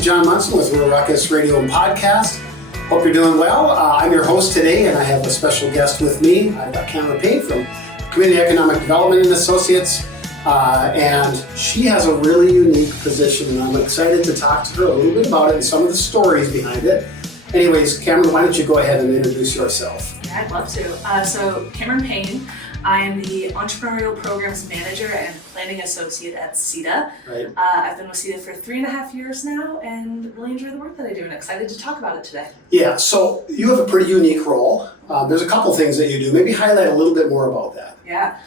is John Monson with Rural Ruckus Radio and Podcast. Hope you're doing well. I'm your host today, and I have a special guest with me. I've got Cameron Payne from Community Economic Development and Associates, and she has a really unique position, and I'm excited to talk to her a little bit about it and some of the stories behind it. Anyways, Cameron, why don't you go ahead and introduce yourself? Yeah, I'd love to. So Cameron Payne, I am the Entrepreneurial Programs Manager and Planning Associate at CEDA. Right. I've been with CEDA for 3.5 years now and really enjoy the work that I do and excited to talk about it today. Yeah, so you have a pretty unique role. There's a couple things that you do. Maybe highlight a little bit more about that. Yeah.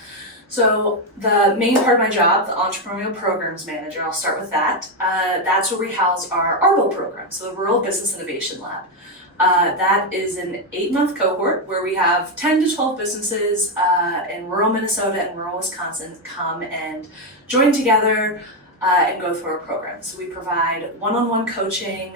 So the main part of my job, the Entrepreneurial Programs Manager, I'll start with that. That's where we house our RBO program, so the Rural Business Innovation Lab. That is an 8-month cohort where we have 10 to 12 businesses in rural Minnesota and rural Wisconsin come and join together and go through our program. So we provide one-on-one coaching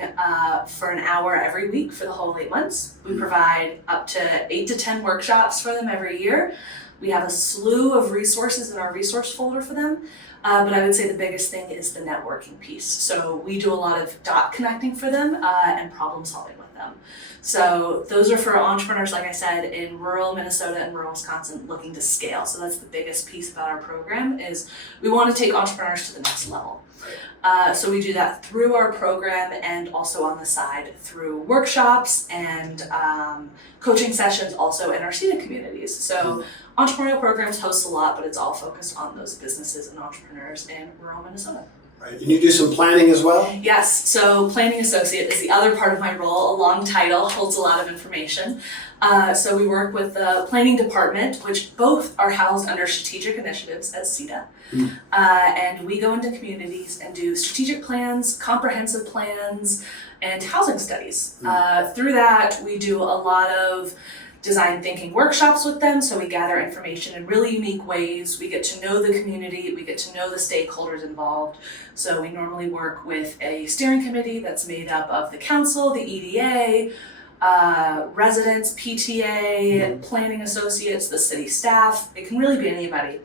for an hour every week for the whole 8 months. We provide up to 8 to 10 workshops for them every year. We have a slew of resources in our resource folder for them. But I would say the biggest thing is the networking piece. So we do a lot of dot connecting for them and problem solving with them. So those are for entrepreneurs, like I said, in rural Minnesota and rural Wisconsin looking to scale. So that's the biggest piece about our program is we want to take entrepreneurs to the next level. So we do that through our program and also on the side through workshops and coaching sessions also in our CEDA communities. So Entrepreneurial Programs hosts a lot, but it's all focused on those businesses and entrepreneurs in rural Minnesota. Right. And you do some planning as well? Yes, so Planning Associate is the other part of my role. A long title holds a lot of information. So we work with the Planning Department, which both are housed under Strategic Initiatives at CEDA. And we go into communities and do strategic plans, comprehensive plans, and housing studies. Through that, we do a lot of design thinking workshops with them, so we gather information in really unique ways. We get to know the community, we get to know the stakeholders involved. So we normally work with a steering committee that's made up of the council, the EDA, residents, PTA, planning associates, the city staff. It can really be anybody.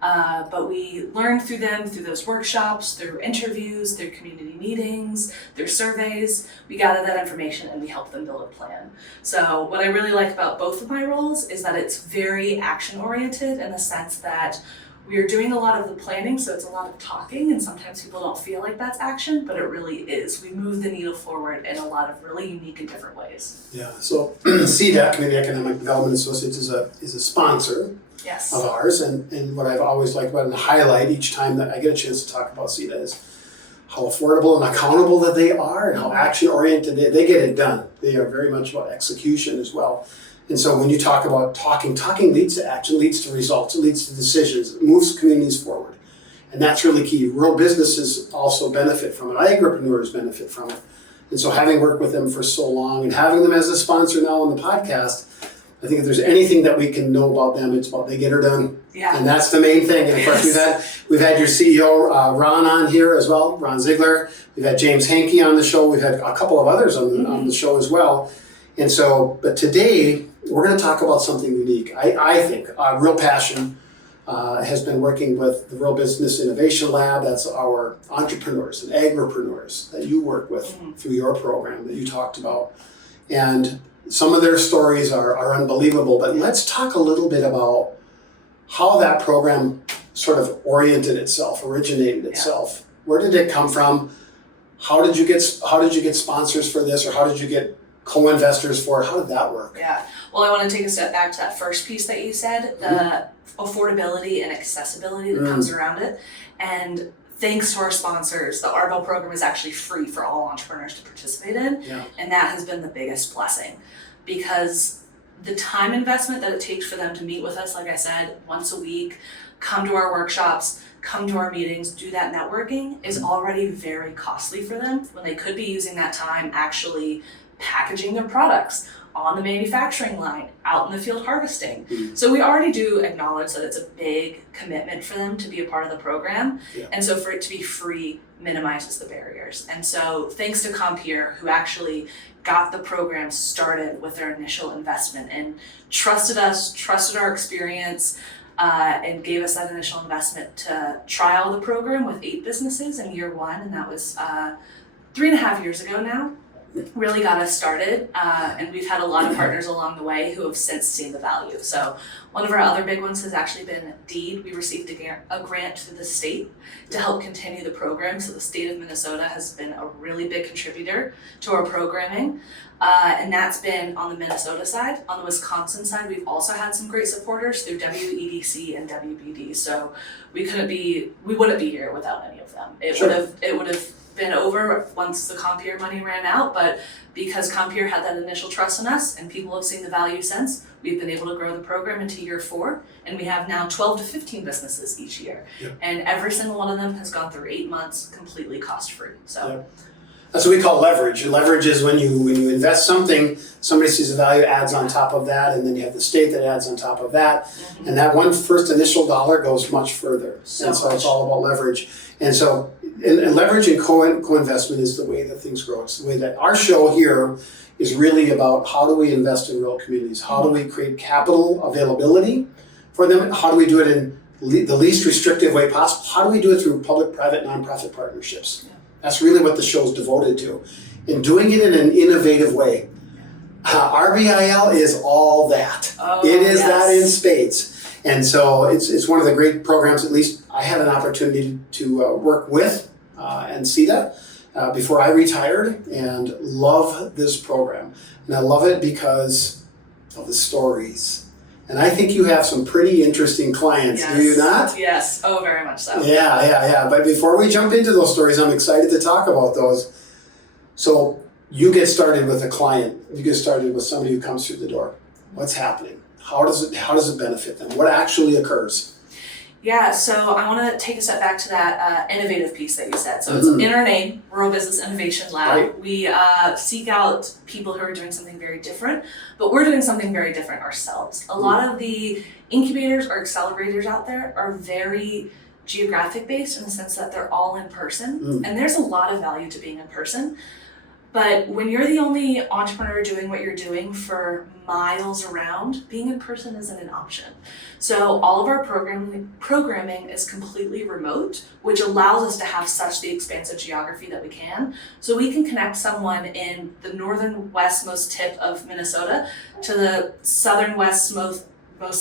But we learn through them, through those workshops, through interviews, through community meetings, through surveys. We gather that information and we help them build a plan. So what I really like about both of my roles is that it's very action-oriented in the sense that we are doing a lot of the planning, so it's a lot of talking, and sometimes people don't feel like that's action, but it really is. We move the needle forward in a lot of really unique and different ways. Yeah, so CEDA, Community Economic Development Associates, is a sponsor. Yes. Of ours, and what I've always liked about it and highlight each time that I get a chance to talk about CEDA is how affordable and accountable that they are and how action-oriented they get it done. They are very much about execution as well. And so when you talk about talking leads to action, leads to results, it leads to decisions, it moves communities forward. And that's really key. Rural businesses also benefit from it. Agripreneurs benefit from it. And so having worked with them for so long and having them as a sponsor now on the podcast, I think if there's anything that we can know about them, it's about they get her done. Yeah. And that's the main thing. And of course, we've had your CEO, Ron, on here as well, Ron Ziegler. We've had James Hankey on the show. We've had a couple of others on the show as well. And so, but today, we're going to talk about something unique. I think Real Passion has been working with the Rural Business Innovation Lab. That's our entrepreneurs and agripreneurs that you work with through your program that you talked about. And some of their stories are unbelievable, but let's talk a little bit about how that program sort of originated itself. Where did it come from? How did you get sponsors for this, or how did you get co-investors for it? How did that work? Yeah, well, I want to take a step back to that first piece that you said, the affordability and accessibility that comes around it. And thanks to our sponsors, the RBO program is actually free for all entrepreneurs to participate in. Yeah. And that has been the biggest blessing because the time investment that it takes for them to meet with us, like I said, once a week, come to our workshops, come to our meetings, do that networking is already very costly for them when they could be using that time actually packaging their products on the manufacturing line, out in the field harvesting. So we already do acknowledge that it's a big commitment for them to be a part of the program. Yeah. And so for it to be free minimizes the barriers. And so thanks to Compeer, who actually got the program started with their initial investment and trusted us, trusted our experience, and gave us that initial investment to trial the program with 8 businesses in year 1. And that was 3.5 years ago now, really got us started, and we've had a lot of partners along the way who have since seen the value. So one of our other big ones has actually been DEED. We received a grant through the state to help continue the program. So the state of Minnesota has been a really big contributor to our programming, and that's been on the Minnesota side. On the Wisconsin side, we've also had some great supporters through WEDC and WBD. So we wouldn't be here without any of them. It would have been over once the Compeer money ran out, but because Compeer had that initial trust in us and people have seen the value since, we've been able to grow the program into year 4, and we have now 12 to 15 businesses each year. Yep. And every single one of them has gone through 8 months completely cost-free. So. Yep. That's what we call leverage. And leverage is when you invest something, somebody sees the value, adds on top of that, and then you have the state that adds on top of that. Mm-hmm. And that one first initial dollar goes much further. So it's all about leverage. And so and leverage and co-investment is the way that things grow. It's the way that our show here is really about how do we invest in rural communities? How do we create capital availability for them? How do we do it in the least restrictive way possible? How do we do it through public-private nonprofit partnerships? Yeah. That's really what the show's devoted to. And doing it in an innovative way. RBIL is all that. It is that in spades. And so it's one of the great programs, at least I had an opportunity to work with and CEDA before I retired, and love this program. And I love it because of the stories. And I think you have some pretty interesting clients, yes. Do you not? Yes, very much so. Yeah. But before we jump into those stories, I'm excited to talk about those. So you get started with a client, you get started with somebody who comes through the door. What's happening? How does it benefit them? What actually occurs? Yeah, so I want to take a step back to that innovative piece that you said. So it's in our name, Rural Business Innovation Lab. Right. We seek out people who are doing something very different, but we're doing something very different ourselves. A lot of the incubators or accelerators out there are very geographic based in the sense that they're all in person, and there's a lot of value to being in person. But when you're the only entrepreneur doing what you're doing for miles around, being in person isn't an option. So all of our programming is completely remote, which allows us to have such the expansive geography that we can. So we can connect someone in the northern westmost tip of Minnesota to the southern westmost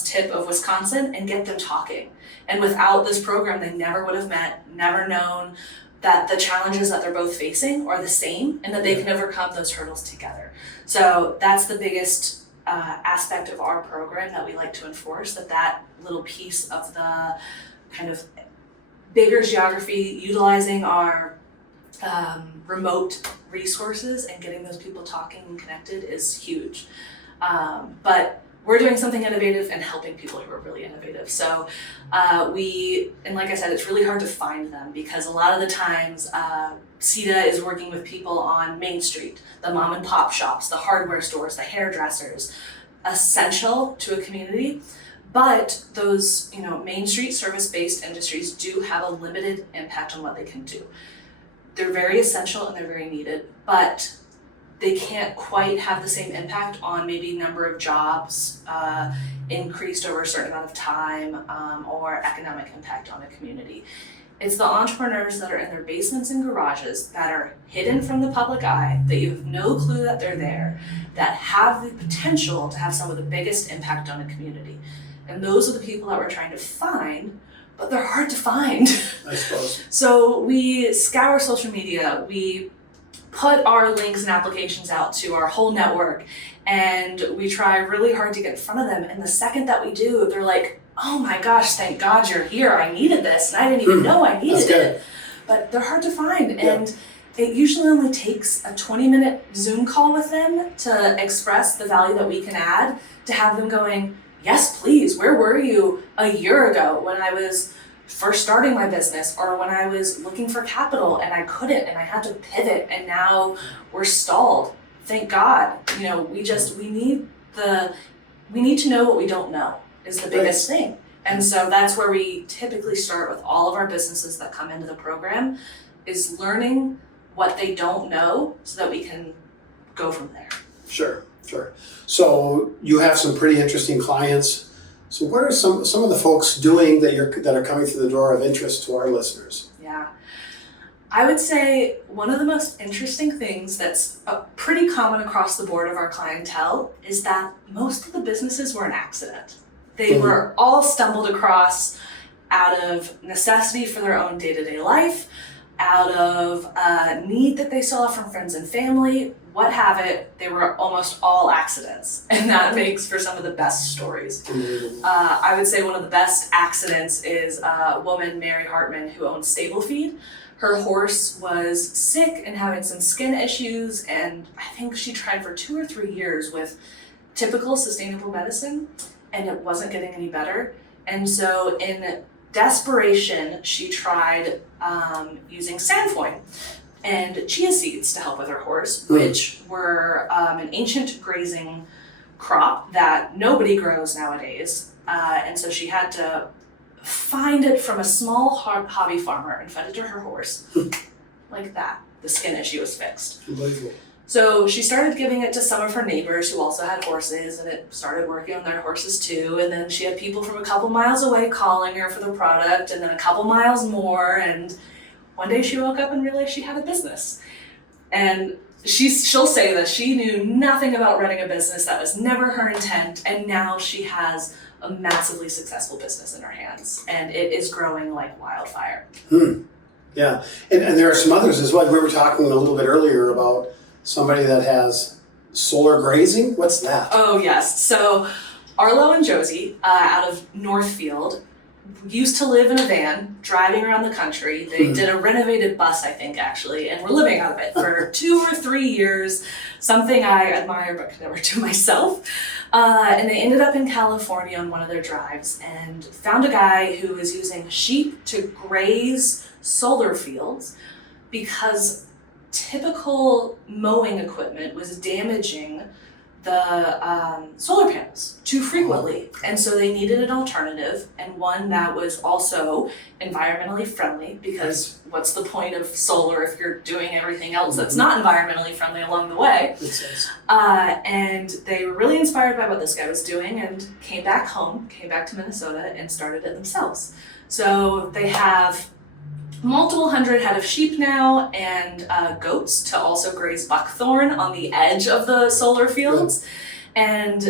tip of Wisconsin and get them talking. And without this program, they never would have met, never known that the challenges that they're both facing are the same and that they can overcome those hurdles together. So that's the biggest aspect of our program that we like to enforce, that little piece of the kind of bigger geography, utilizing our remote resources and getting those people talking and connected is huge. But we're doing something innovative and helping people who are really innovative. So and like I said, it's really hard to find them because a lot of the times CEDA is working with people on Main Street, the mom and pop shops, the hardware stores, the hairdressers, essential to a community. But those, Main Street service-based industries do have a limited impact on what they can do. They're very essential and they're very needed, but they can't quite have the same impact on maybe number of jobs increased over a certain amount of time or economic impact on a community. It's the entrepreneurs that are in their basements and garages that are hidden from the public eye, that you have no clue that they're there, that have the potential to have some of the biggest impact on a community. And those are the people that we're trying to find, but they're hard to find. I suppose. So we scour social media, we put our links and applications out to our whole network, and we try really hard to get in front of them. And the second that we do, they're like, oh my gosh, thank God you're here. I needed this, and I didn't even know I needed it. But they're hard to find, and it usually only takes a 20-minute Zoom call with them to express the value that we can add, to have them going, yes, please, where were you a year ago when I was first starting my business, or when I was looking for capital and I couldn't and I had to pivot and now we're stalled. Thank God. We need to know what we don't know is the biggest thing. And so that's where we typically start with all of our businesses that come into the program, is learning what they don't know so that we can go from there. Sure. So you have some pretty interesting clients. So what are some of the folks doing that are coming through the door of interest to our listeners? Yeah. I would say one of the most interesting things that's pretty common across the board of our clientele is that most of the businesses were an accident. They were all stumbled across out of necessity for their own day-to-day life, out of a need that they saw from friends and family, what have it. They were almost all accidents, and that makes for some of the best stories. I would say one of the best accidents is a woman, Mary Hartman, who owns Stable Feed. Her horse was sick and having some skin issues, and I think she tried for 2 or 3 years with typical sustainable medicine, and it wasn't getting any better. And so in desperation, she tried using sainfoin and chia seeds to help with her horse, which were an ancient grazing crop that nobody grows nowadays. And so she had to find it from a small hobby farmer and fed it to her horse. Like that. The skin issue was fixed. Unbelievable. So she started giving it to some of her neighbors who also had horses, and it started working on their horses too. And then she had people from a couple miles away calling her for the product, and then a couple miles more. And one day she woke up and realized she had a business. And she'll say that she knew nothing about running a business. That was never her intent. And now she has a massively successful business in her hands, and it is growing like wildfire. Yeah, and there are some others as well. We were talking a little bit earlier about somebody that has solar grazing. What's that? Oh yes, so Arlo and Josie out of Northfield used to live in a van driving around the country. They did a renovated bus, I think, actually, and were living out of it for 2 or 3 years, something I admire but could never do myself. And they ended up in California on one of their drives and found a guy who was using sheep to graze solar fields because typical mowing equipment was damaging the solar panels too frequently. And so they needed an alternative, and one that was also environmentally friendly, because what's the point of solar if you're doing everything else that's not environmentally friendly along the way? And they were really inspired by what this guy was doing and came back to Minnesota and started it themselves. So they have multiple hundred head of sheep now, and goats to also graze buckthorn on the edge of the solar fields. And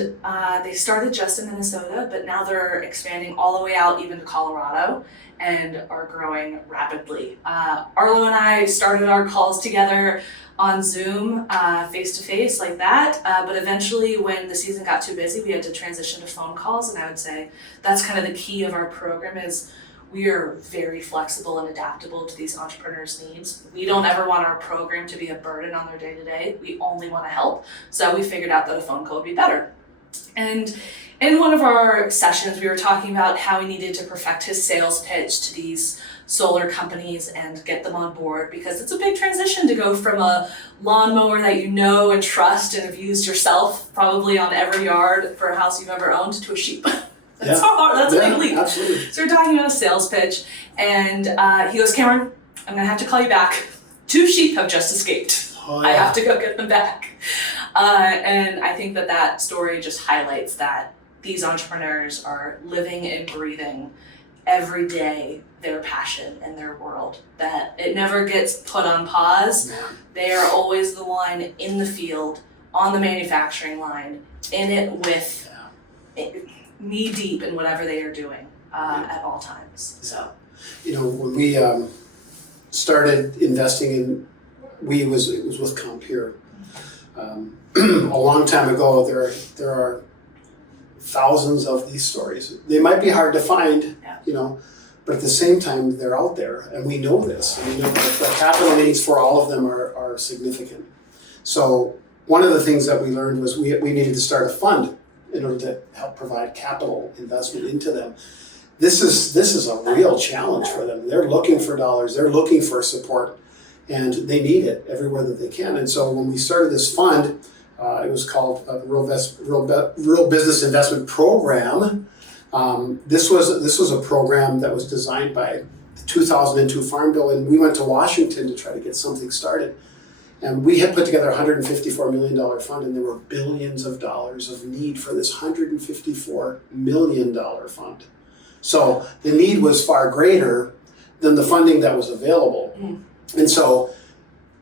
they started just in Minnesota, but now they're expanding all the way out even to Colorado and are growing rapidly. Arlo and I started our calls together on Zoom, face-to-face like that, but eventually when the season got too busy, we had to transition to phone calls, and I would say that's kind of the key of our program is we are very flexible and adaptable to these entrepreneurs' needs. We don't ever want our program to be a burden on their day-to-day. We only want to help. So we figured out that a phone call would be better. And in one of our sessions, we were talking about how he needed to perfect his sales pitch to these solar companies and get them on board, because it's a big transition to go from a lawnmower that you know and trust and have used yourself probably on every yard for a house you've ever owned to a sheep. That's hard. That's a big leap. Absolutely. So we're talking about a sales pitch, and he goes, Cameron, I'm going to have to call you back. 2 sheep have just escaped. I have to go get them back. And I think that story just highlights that these entrepreneurs are living and breathing every day their passion and their world, that it never gets put on pause. They are always the one in the field, on the manufacturing line, in it with knee deep in whatever they are doing at all times. So, when we started investing in, it was with Compure. A long time ago, there are thousands of these stories. They might be hard to find, but at the same time, they're out there, and we know this. And we know that the capital needs for all of them are significant. So one of the things that we learned was we needed to start a fund in order to help provide capital investment into them. This is a real challenge for them. They're looking for dollars, they're looking for support, and they need it everywhere that they can. And so when we started this fund, it was called Rural Business Investment Program. This was a program that was designed by the 2002 Farm Bill, and we went to Washington to try to get something started. And we had put together a $154 million fund, and there were billions of dollars of need for this $154 million fund. So the need was far greater than the funding that was available. And so,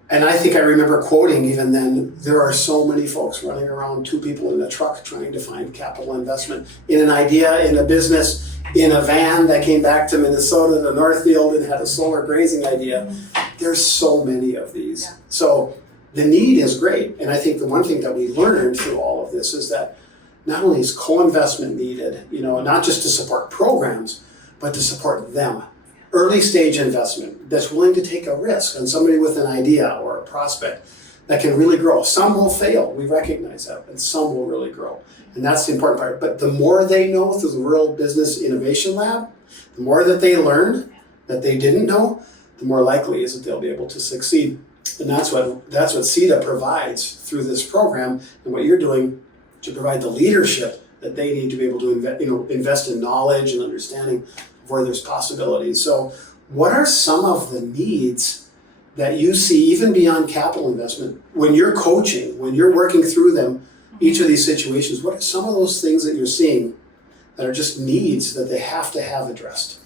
and I think I remember quoting even then, there are so many folks running around, 2 people in a truck trying to find capital investment in an idea, in a business, in a van that came back to Minnesota, to Northfield, and had a solar grazing idea. There's so many of these. Yeah. So the need is great. And I think the one thing that we learned through all of this is that not only is co-investment needed, not just to support programs, but to support them. Early stage investment that's willing to take a risk on somebody with an idea or a prospect that can really grow. Some will fail, we recognize that, but some will really grow. And that's the important part. But the more they know through the Rural Business Innovation Lab, the more that they learn that they didn't know, the more likely is that they'll be able to succeed. And that's what CEDA provides through this program, and what you're doing to provide the leadership that they need to be able to invest in knowledge and understanding where there's possibilities. So what are some of the needs that you see even beyond capital investment when you're coaching, when you're working through them, each of these situations? What are some of those things that you're seeing that are just needs that they have to have addressed?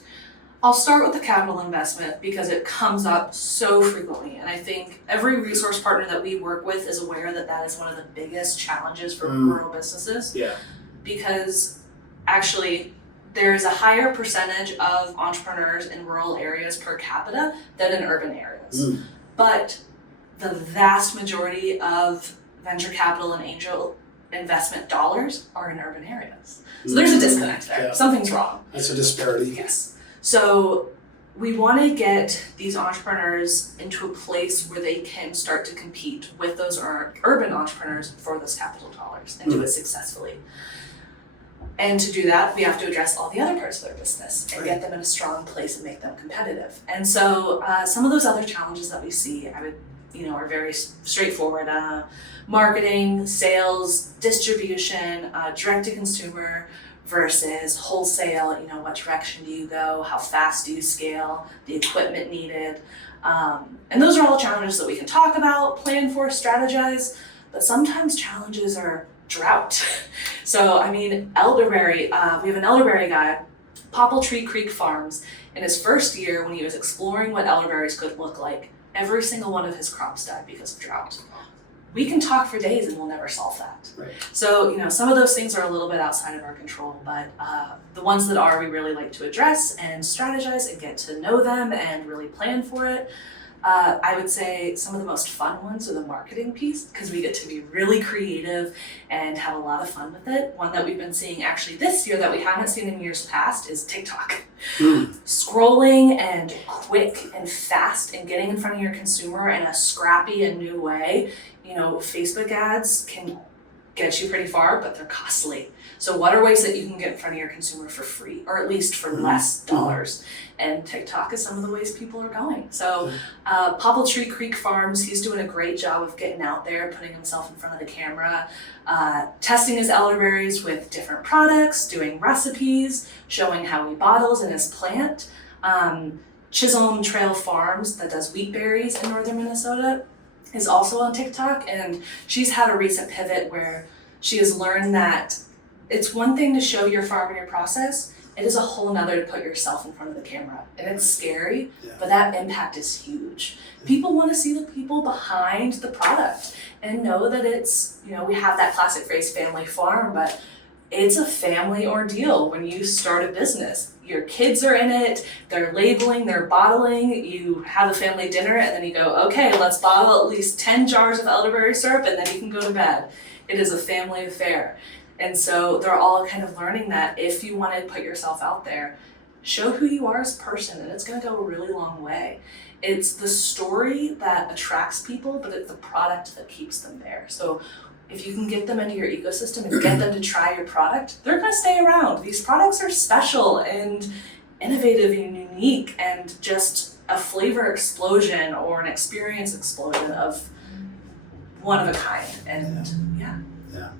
I'll start with the capital investment because it comes up so frequently, and I think every resource partner that we work with is aware that that is one of the biggest challenges for rural businesses. Yeah. Because actually there is a higher percentage of entrepreneurs in rural areas per capita than in urban areas. But the vast majority of venture capital and angel investment dollars are in urban areas. So there's a disconnect there. Yeah. Something's wrong. That's a disparity. Yes. So we want to get these entrepreneurs into a place where they can start to compete with those urban entrepreneurs for those capital dollars and do it successfully. And to do that, we have to address all the other parts of their business and get them in a strong place and make them competitive. And so some of those other challenges that we see, are very straightforward. Marketing, sales, distribution, direct to consumer versus wholesale. What direction do you go? How fast do you scale? The equipment needed. And those are all challenges that we can talk about, plan for, strategize, but sometimes challenges are drought. So, elderberry, we have an elderberry guy, Popple Tree Creek Farms. In his first year, when he was exploring what elderberries could look like, every single one of his crops died because of drought. We can talk for days and we'll never solve that. Right. So, some of those things are a little bit outside of our control, but the ones that are, we really like to address and strategize and get to know them and really plan for it. I would say some of the most fun ones are the marketing piece, because we get to be really creative and have a lot of fun with it. One that we've been seeing actually this year that we haven't seen in years past is TikTok. Scrolling and quick and fast and getting in front of your consumer in a scrappy and new way. Facebook ads can get you pretty far, but they're costly. So what are ways that you can get in front of your consumer for free, or at least for less dollars? And TikTok is some of the ways people are going. So Popple Tree Creek Farms, he's doing a great job of getting out there, putting himself in front of the camera, testing his elderberries with different products, doing recipes, showing how he bottles in his plant. Chisholm Trail Farms, that does wheat berries in northern Minnesota, is also on TikTok, and she's had a recent pivot where she has learned that it's one thing to show your farm and your process, it is a whole nother to put yourself in front of the camera. And it's scary, but that impact is huge. People want to see the people behind the product and know that it's, we have that classic phrase, family farm, but it's a family ordeal when you start a business. Your kids are in it, they're labeling, they're bottling, you have a family dinner, and then you go, okay, let's bottle at least 10 jars of elderberry syrup, and then you can go to bed. It is a family affair. And so they're all kind of learning that if you want to put yourself out there, show who you are as a person, and it's going to go a really long way. It's the story that attracts people, but it's the product that keeps them there. So if you can get them into your ecosystem and get them to try your product, they're going to stay around. These products are special and innovative and unique and just a flavor explosion or an experience explosion of one of a kind. And yeah.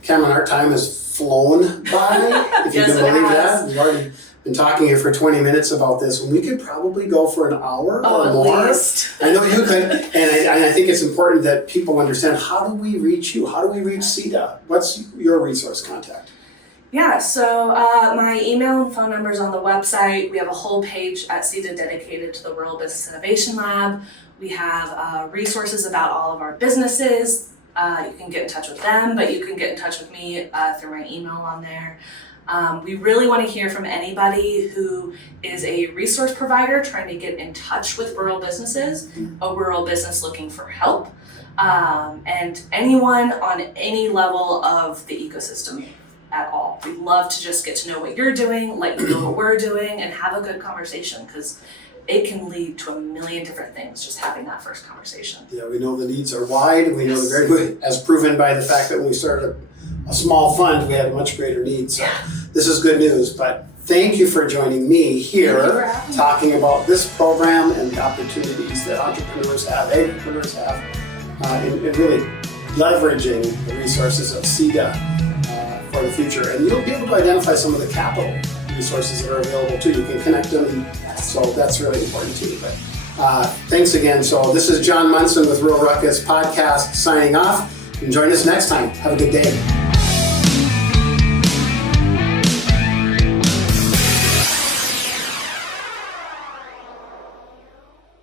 Cameron, our time has flown by, if you Yes, can believe it has. that. We've already been talking here for 20 minutes about this, and we could probably go for an hour or at more. least. I know you could, and I think it's important that people understand, how do we reach you? How do we reach CEDA? What's your resource contact? Yeah, so my email and phone number is on the website. We have a whole page at CEDA dedicated to the Rural Business Innovation Lab. We have resources about all of our businesses. You can get in touch with them, but you can get in touch with me through my email on there. We really want to hear from anybody who is a resource provider trying to get in touch with rural businesses, a rural business looking for help, and anyone on any level of the ecosystem at all. We'd love to just get to know what you're doing, let you know what we're doing, and have a good conversation, because it can lead to a million different things just having that first conversation. Yeah, we know the needs are wide. We know they're very good, as proven by the fact that when we started a small fund, we had much greater needs. So this is good news. But thank you for joining me here, talking about this program and the opportunities that entrepreneurs have, agripreneurs have, in really leveraging the resources of CEDA for the future. And you'll be able to identify some of the capital resources that are available too. You can connect them, so that's really important too. But thanks again. So this is John Monson with Rural Ruckus Podcast signing off. And join us next time. Have a good day.